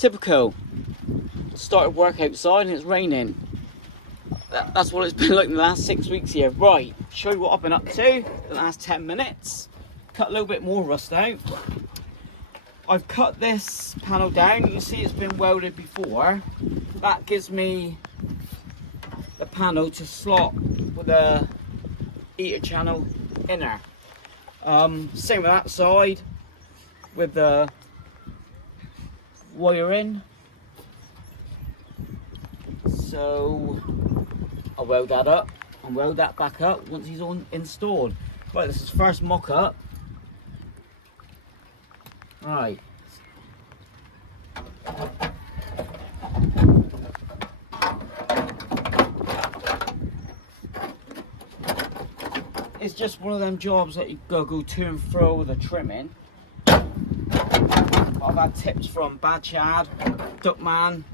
Typical. Started work outside and it's raining. That's what it's been like in the last 6 weeks here. Right, show you what I've been up to the last 10 minutes. Cut a little bit more rust out. I've cut this panel down. You can see it's been welded before. That gives me the panel to slot with a heater channel inner. Same with that side with the wiring. So I'll weld that up and weld that back up once he's all installed. Right, this is first mock up. Right. It's just one of them jobs that you gotta go to and fro with the trimming. I've had tips from Bad Chad, Duckman,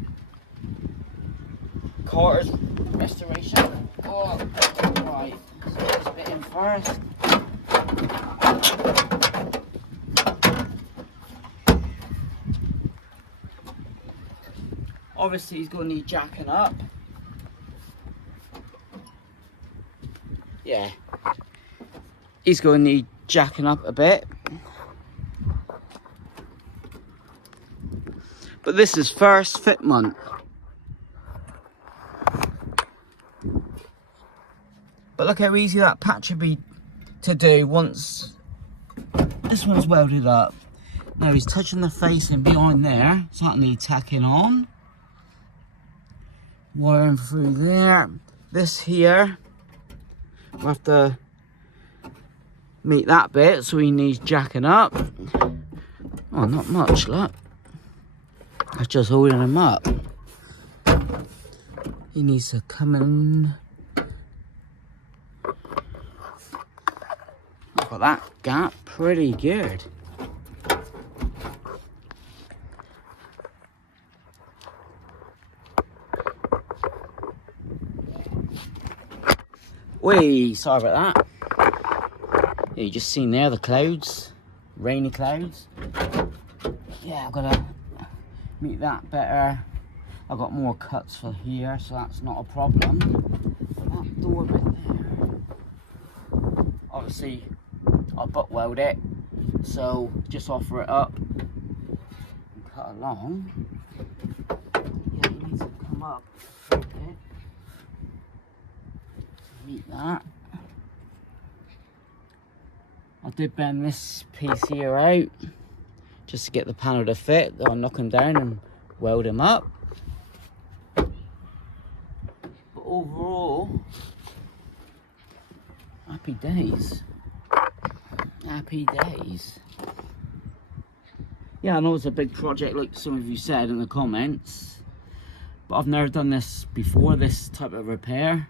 Carter's Restoration. Oh, right, so get this bit in first. Obviously he's going to need jacking up. Yeah. He's going to need jacking up a bit. But this is first fitment. But look how easy that patch would be to do once this one's welded up. Now he's touching the facing behind there, so that needs tacking on. Wiring through there. This here, we'll have to meet that bit, so he needs jacking up. Oh, not much, look. That's just holding him up. He needs to come in. Look at that gap, pretty good. Whee, sorry about that. Yeah, you just seen there the clouds, rainy clouds. Yeah, I've got to meet that better. I've got more cuts for here, so that's not a problem. But that door bit there, obviously I'll butt weld it, so just offer it up and cut along. Yeah, you need to come up a bit. Meet that. I did bend this piece here out just to get the panel to fit. I'll knock him down and weld him up. But overall, happy days. Happy days. Yeah, I know it's a big project like some of you said in the comments, but I've never done this before, this type of repair.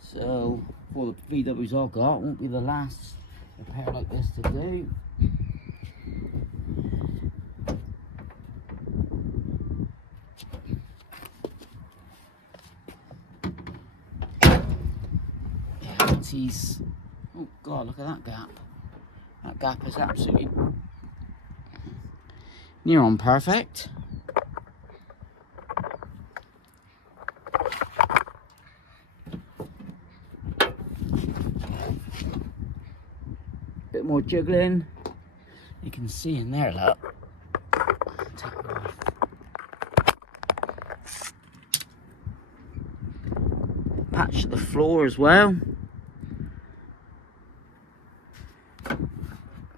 So, for the VWs I've got, it won't be the last repair like this to do. Yeah, once he's... Oh God, look at that gap. That gap is absolutely near on perfect. Bit more jiggling. You can see in there, look. Take it off. Patch the floor as well. But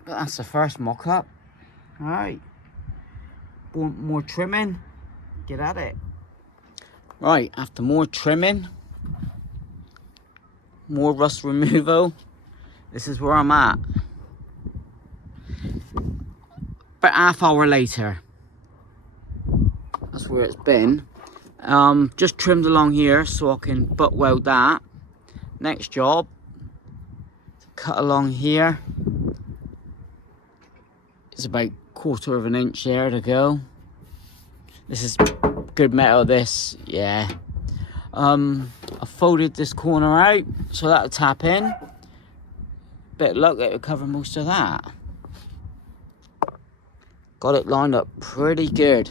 that's the first mock-up. Alright. Want more trimming? Get at it. Right, after more trimming, more rust removal, this is where I'm at. About half hour later. That's where it's been. Just trimmed along here so I can butt weld that. Next job, cut along here. It's about 1/4 of an inch there to go. This is good metal, this, yeah. I folded this corner out so that'll tap in. Bit of luck, it'll cover most of that. Got it lined up pretty good.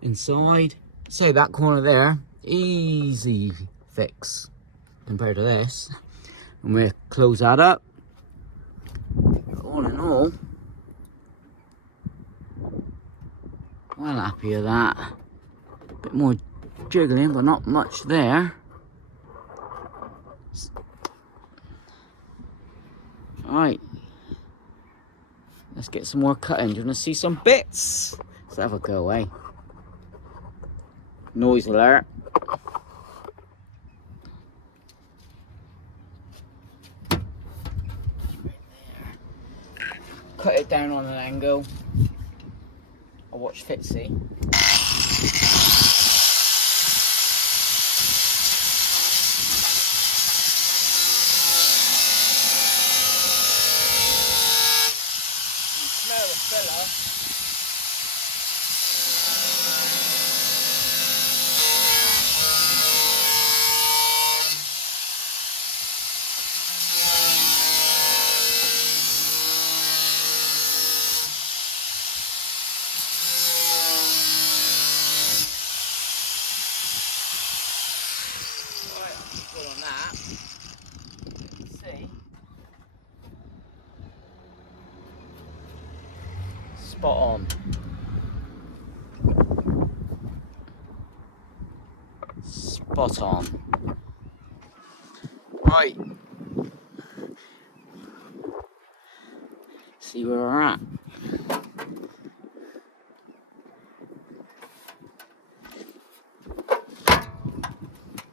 Inside, say that corner there, easy fix compared to this. And we'll close that up. All in all, well happy with that. A bit more jiggling, but not much there. Alright, let's get some more cutting. Do you want to see some bits? Let's have a go, eh? Noise alert. Cut it down on an angle. I'll watch Fitzy. Smell the filler. On that, let's see. Spot on. Spot on. Right. See where we're at.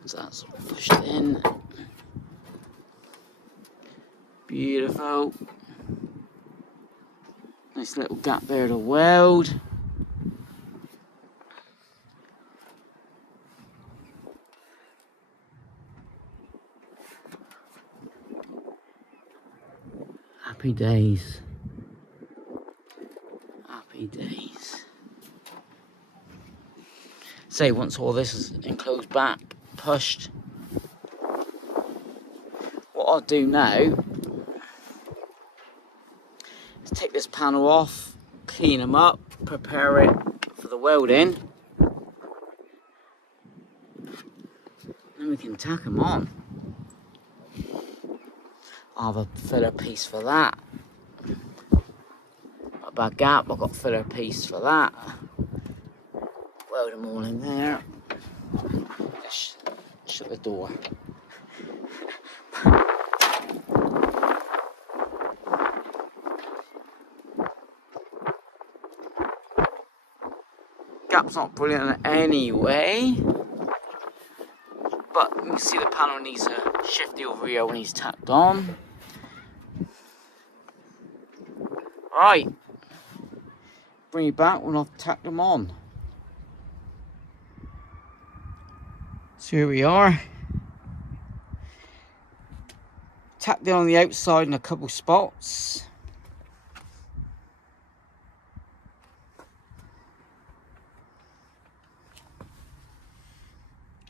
So that's pushed in. Beautiful. Nice little gap there to weld. Happy days. Happy days. Say once all this is enclosed back, pushed, what I'll do now is take this panel off, clean them up, prepare it for the welding, then we can tack them on. I'll have a filler piece for that. A bad gap, I've got a filler piece for that. Weld them all in there. Shut the door. Gap's not brilliant anyway, but you can see the panel needs a shifty over here when he's tacked on. Right, bring it back when I've tacked them on. So here we are. Tacked it on the outside in a couple spots.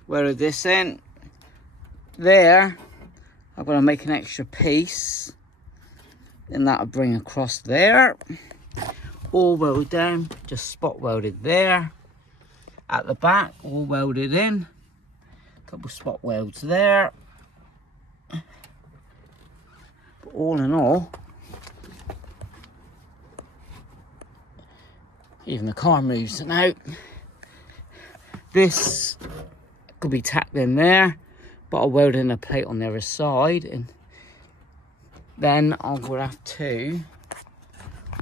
Welded this in. There, I'm going to make an extra piece. Then that'll bring across there. All welded down, just spot welded there. At the back, all welded in. Couple spot welds there. But all in all, even the car moves now. This could be tacked in there, but I'll weld in a plate on the other side, and then I'm going to have to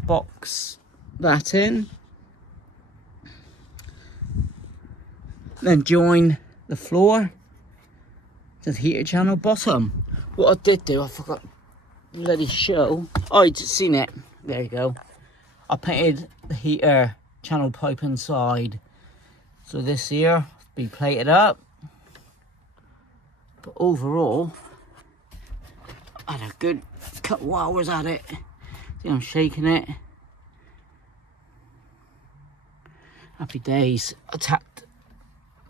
box that in, then join the floor to the heater channel bottom. What I did do, I forgot to bloody show. Oh, you just seen it. There you go. I painted the heater channel pipe inside, so this here be plated up. But overall, I had a good couple hours at it. See, I'm shaking it. Happy days. I tacked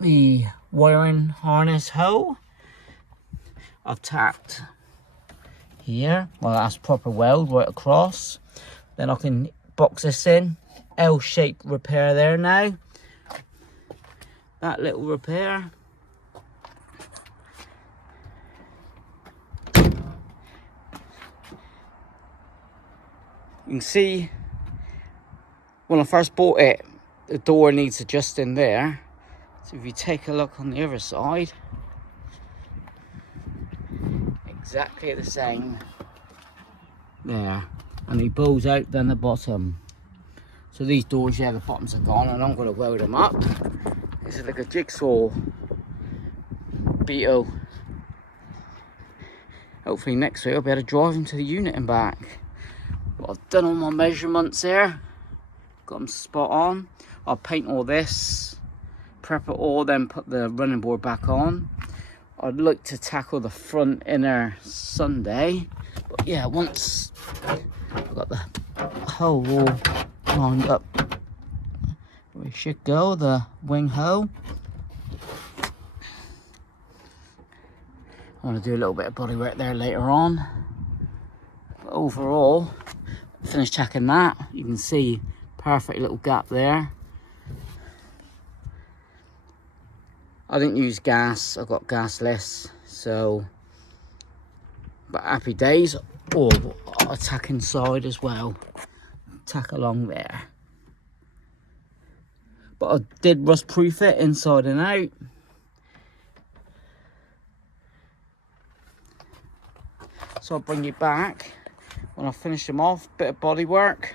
the wiring harness hole. I've tacked here. Well, that's proper weld right across. Then I can box this in. L-shaped repair there now. That little repair. You can see when I first bought it, the door needs adjusting there. So if you take a look on the other side, exactly the same there. And he bows out down the bottom. So these doors, yeah, the bottoms are gone, and I'm going to weld them up. This is like a jigsaw Beetle. Hopefully next week I'll be able to drive them to the unit and back. But I've done all my measurements there. Got them spot on. I'll paint all this, prep it all, then put the running board back on. I'd like to tackle the front inner Sunday. But yeah, once I've got the whole wall lined up where it should go, the wing hole. I want to do a little bit of bodywork there later on. But overall, finish checking that. You can see perfect little gap there. I didn't use gas, I got gasless, so but happy days. Or I'll tack inside as well, tack along there. But I did rust proof it inside and out. So I'll bring you back when I finish them off, bit of body work.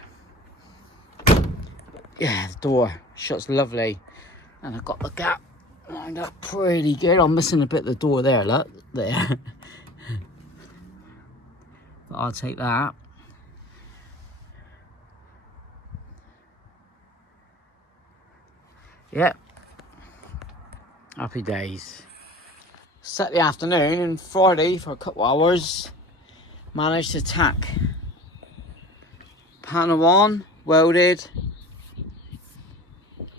Yeah, the door shuts lovely, and I've got the gap lined up pretty good. I'm missing a bit of the door there, look, there. But I'll take that. Yep. Happy days. Saturday afternoon and Friday for a couple hours. Managed to tack panel on, welded,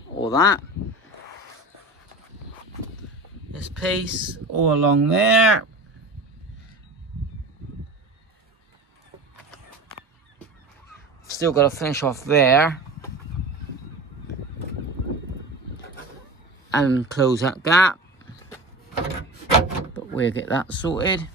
all that. This piece all along there. Still got to finish off there and close that gap, but we'll get that sorted.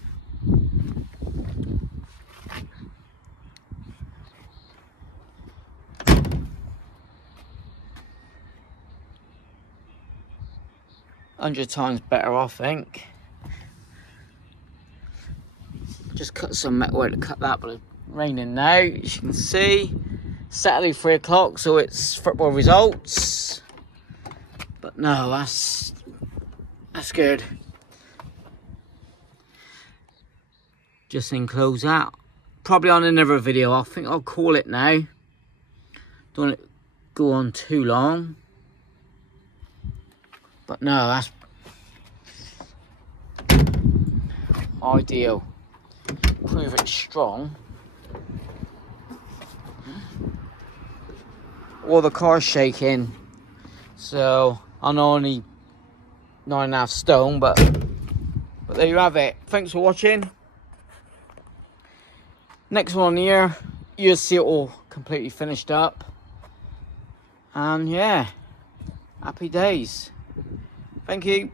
$100 times better, I think. Just cut some metal to cut that, but it's raining now, as you can see. Saturday 3 o'clock, so it's football results. But no, that's good. Just enclose that. Probably on another video. I think I'll call it now. Don't want it to go on too long. But no, that's ideal. Prove it strong. All the car's shaking, so I'm only 9.5 stone, but there you have it. Thanks for watching. Next one here, you'll see it all completely finished up, and yeah, happy days. Thank you.